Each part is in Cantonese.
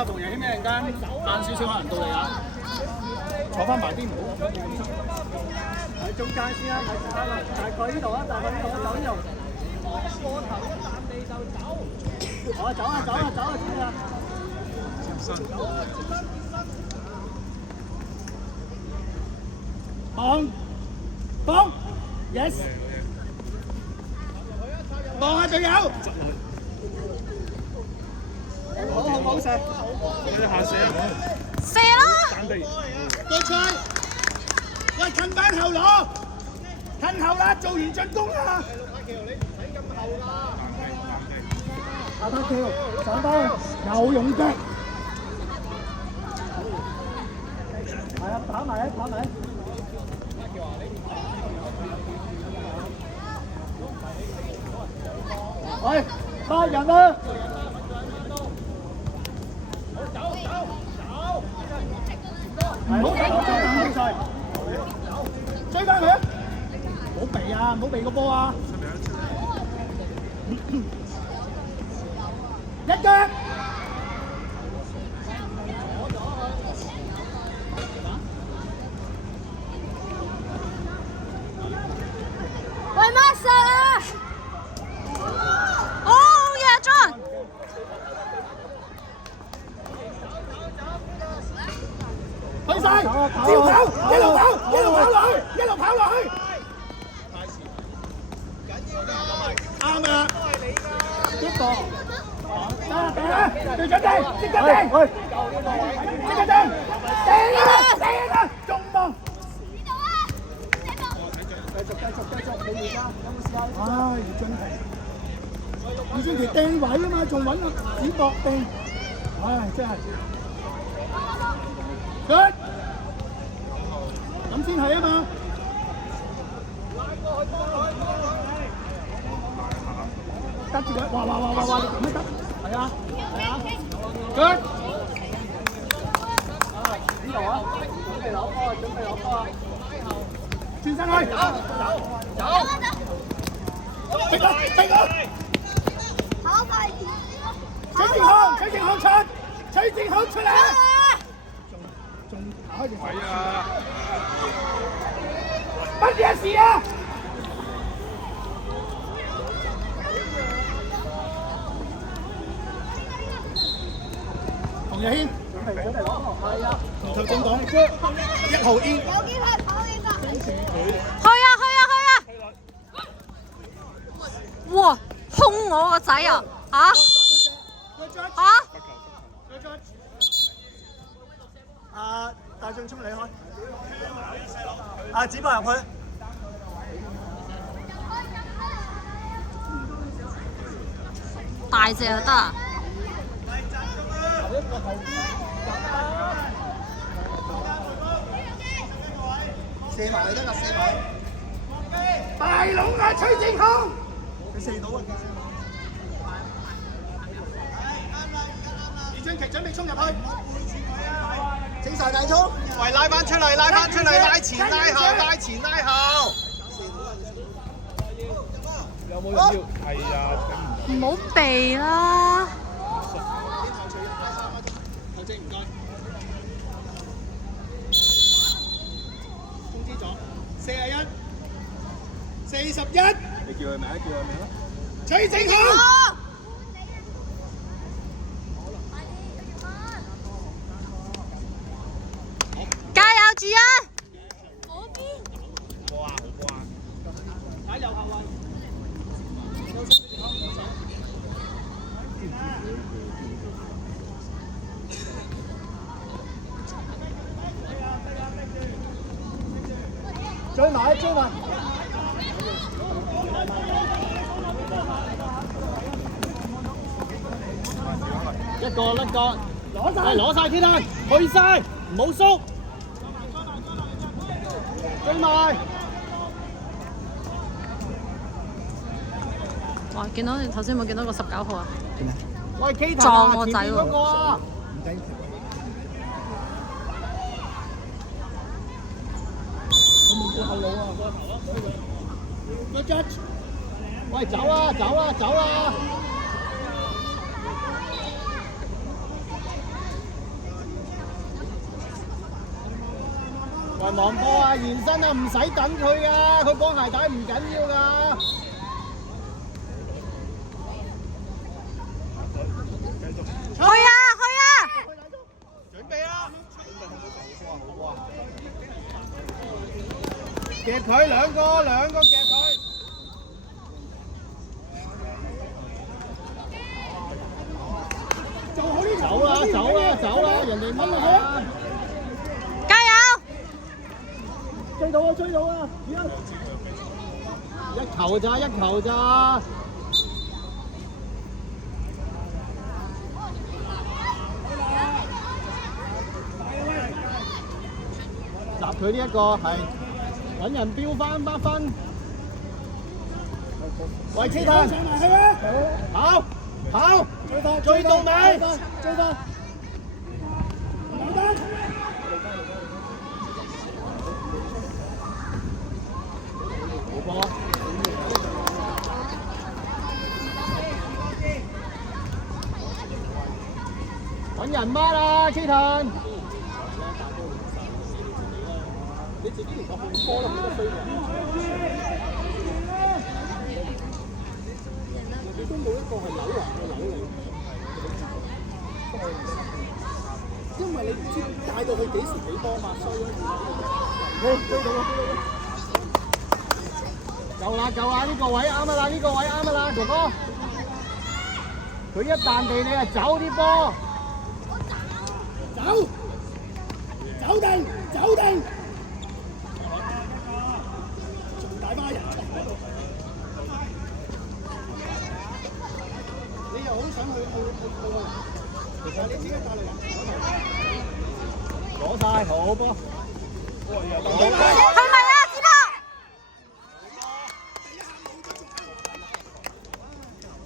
阿馮爺，希咩陣間晏少少可能到你啊？坐翻埋啲唔好。喺中間先啊，大概呢度啊，大概呢度啊，走呢度。過頭一啖地就走。好，走啊，走啊，走啊，知啦。放 ，yes。望下隊友。好射！下射啊！射啦！國賽，喂，近翻後攞，近後啦，做完進攻啦！阿塔橋上班有勇腳，係啊，跑埋，跑埋。喂，8人啦！唔好追緊比賽，追翻佢啊！唔好避啊，唔好避個波啊！一腳！喂，乜事啊？哦，嘢咗！去晒，照跑，一路跑，一路跑落去，一路跑落去。啱啊！一個，隊長定，即刻定，即刻定，定啊！中夢。繼續，你而家有冇試下？唉，余俊琪掟位啊嘛，仲揾個指角掟，唉，真係。Good， 咁先係啊嘛。得住佢，哇！你咁都得，係啊。Good， 呢度啊，準備攞波啊！轉身去，走，逼佢，好快！崔正康出嚟！仲跑住位啊！乜嘢事啊？洪日軒，準備攞波，係啊！同頭先講1號 in。有機會跑呢個。去啊！哇！兇我個仔啊！大進衝你開。指波入去。大隻就得啊！射埋得啦，射埋。大龍啊，崔正康！佢射到啊！余俊琪準備衝入去，整晒大衝！喂，拉翻出嚟，拉前拉後。有冇人要？係啊，唔好避啦！後姐唔該。通知咗41，41。你叫佢名啊？崔正康。加油，主人！好啊！睇右後運。追埋！一個甩角，攞晒天啊！去晒，唔好縮。追埋！哇！見到你頭先冇見到個19號啊？喂，K 撞我仔喎！嗰個啊！唔緊要。我冇過後路啊！個 judge， 喂，走啊！喂，黃波啊，延伸啊，唔使等佢噶，佢綁鞋帶唔緊要噶。去啊去啊！準備啦！夾佢兩個夾佢。做好呢走啦，人哋掹啊！加油！追到啊！一球咋？集佢呢一個係揾人標翻8分。喂，車太，跑，追到尾，追到。好波。揾人孖啦，車太。你自己連個控波都冇得衰喎。你都冇一個係扭嚟嘅扭嚟，因為你唔知帶到去幾時俾波嘛，衰咯。追到啦！夠啦！呢個位啱啊啦，哥哥。佢一彈地你啊走啲波。走定！大班人你又好想去，其實你自己帶嚟人攞晒好波，去咪啊，子博！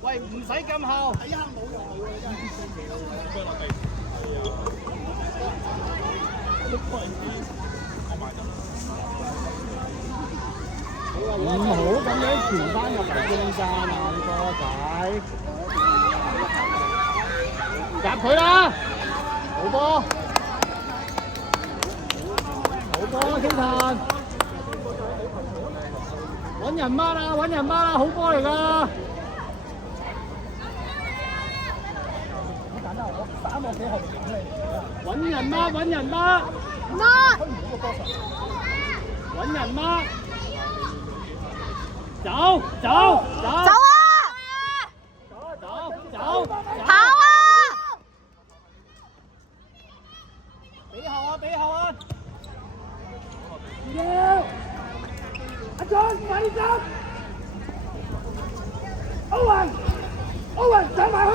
喂，唔使咁後，第一冇用佢真係。唔好咁樣傳翻入嚟中間啊！呢波仔，夾佢啦！好波，傾壇，揾人孖啦，好波嚟㗎！好簡單，我打我企後邊等你。揾人孖，揾人孖。走啊！跑啊！俾後啊！阿俊，快啲走！歐雲上埋去！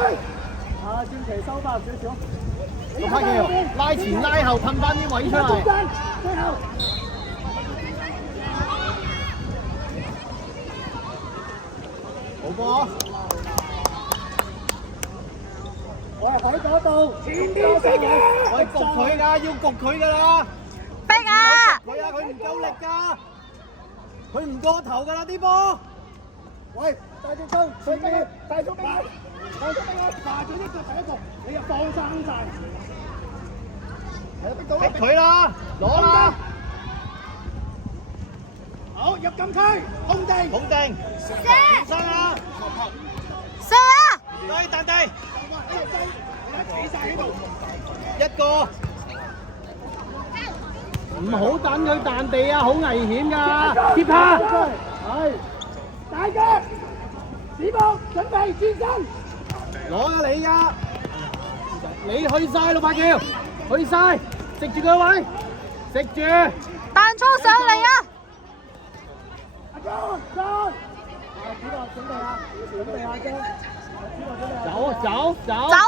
啊，專奇收翻少少。六黑嘅拉前拉後，褪翻啲位出嚟。最後。好波！我係喺嗰度，前啲死嘅！我係焗佢㗎，要焗佢㗎啦！逼啊！佢啊，佢唔夠力㗎，佢唔過頭㗎啦啲波！喂，大隻衝，水逼佢，大足逼佢，下住呢個第一步，你又放生晒，係啊，逼到逼佢啦，攞啦！好，入禁區，控定，射啊！射啊！對，彈地，企晒喺度，一個，唔好等佢彈地啊，好危險㗎，貼下，係，大腳，子博準備轉身，攞咗你㗎，你去晒600橋，去晒，食住佢位，食住，彈操上嚟啊！走！走啊！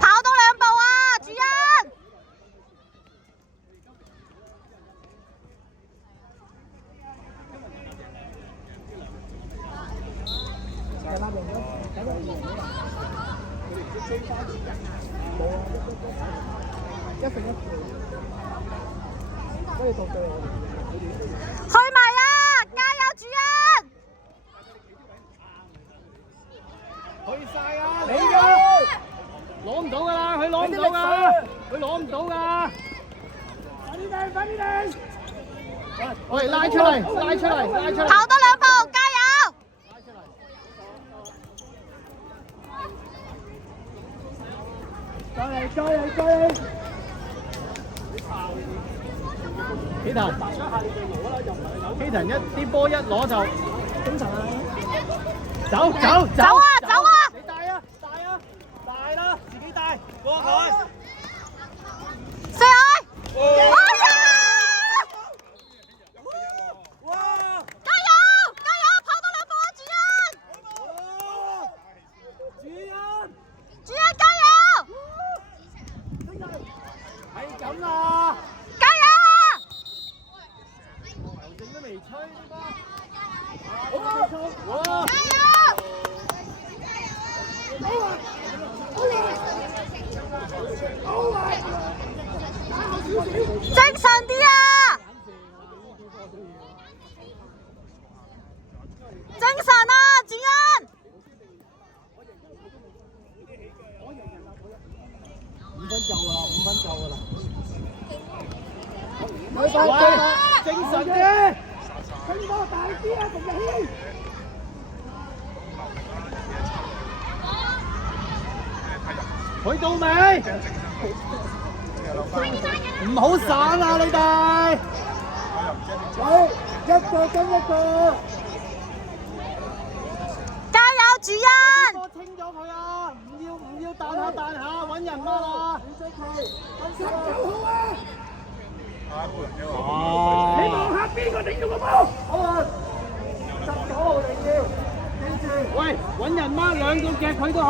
跑多2步啊，主人！去埋啊！加油，主人！攞唔到㗎。快啲嚟！我哋拉出嚟，拉出嚟，拉出嚟。跑多2步，加油！再嚟，再嚟，再嚟！希騰，Kaden一啲波一攞就精神啊！走走走！走啊走啊！你帶啊帶啊帶啦，自己帶過佢。四海！哇！加油！加油！跑多2步啊，主任！主任！主任加油！係咁啦！加油啊！球證都未吹呢波。哇！加油！精神啲啊！精神啊，主任！5分夠啦，5分夠㗎啦。喂，精神啲，聲波大啲啊，同你。去到未？唔好散啊！你哋，喂，一個跟一個，加油，主任！波清咗佢啊！唔要彈下彈下，揾人乜啊？你望下邊個頂住個波？好啊，19號定要，記住。喂，揾人乜兩個夾佢都好。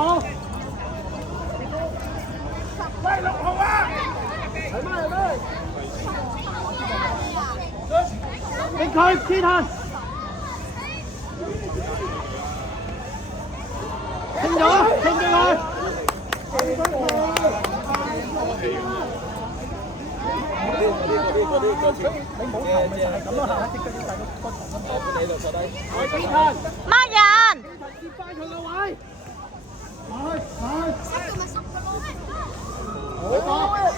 喂，6號啊！係咩？俾佢接下，清咗佢。你冇球咪就係咁咯，行一隻腳要大個頭咁多。你度坐低。喂，警察！乜人？接翻佢個位。好，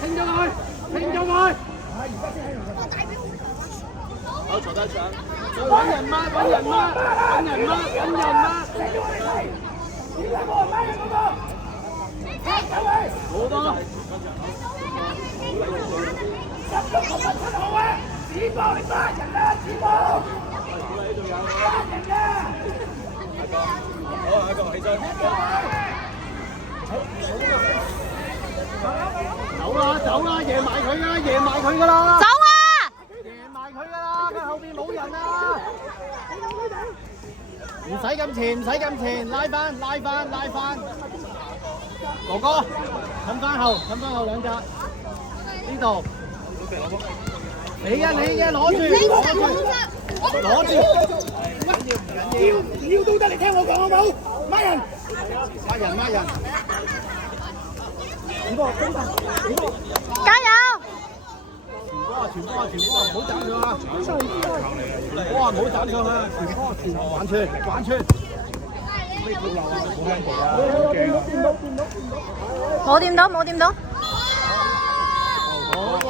清咗佢，清咗佢。好，坐低上。揾人嗎？揾人嗎？揾人嗎？揾人嗎？好多。7號啊！指報你殺人啦！指報。殺人㗎！好，下一個起身。走啦，夜埋佢啦，夜埋佢噶啦！走啊！夜埋佢噶啦，佢後邊冇人啊！唔使咁前，唔使咁前，拉翻！哥哥，冚翻後2格，呢度。你嘅，攞住！唔要都得，你聽我講好冇？孖人！加油！傳波，唔好斬佢啊！傳波唔好斬上去，玩穿。冇掂到。好喎。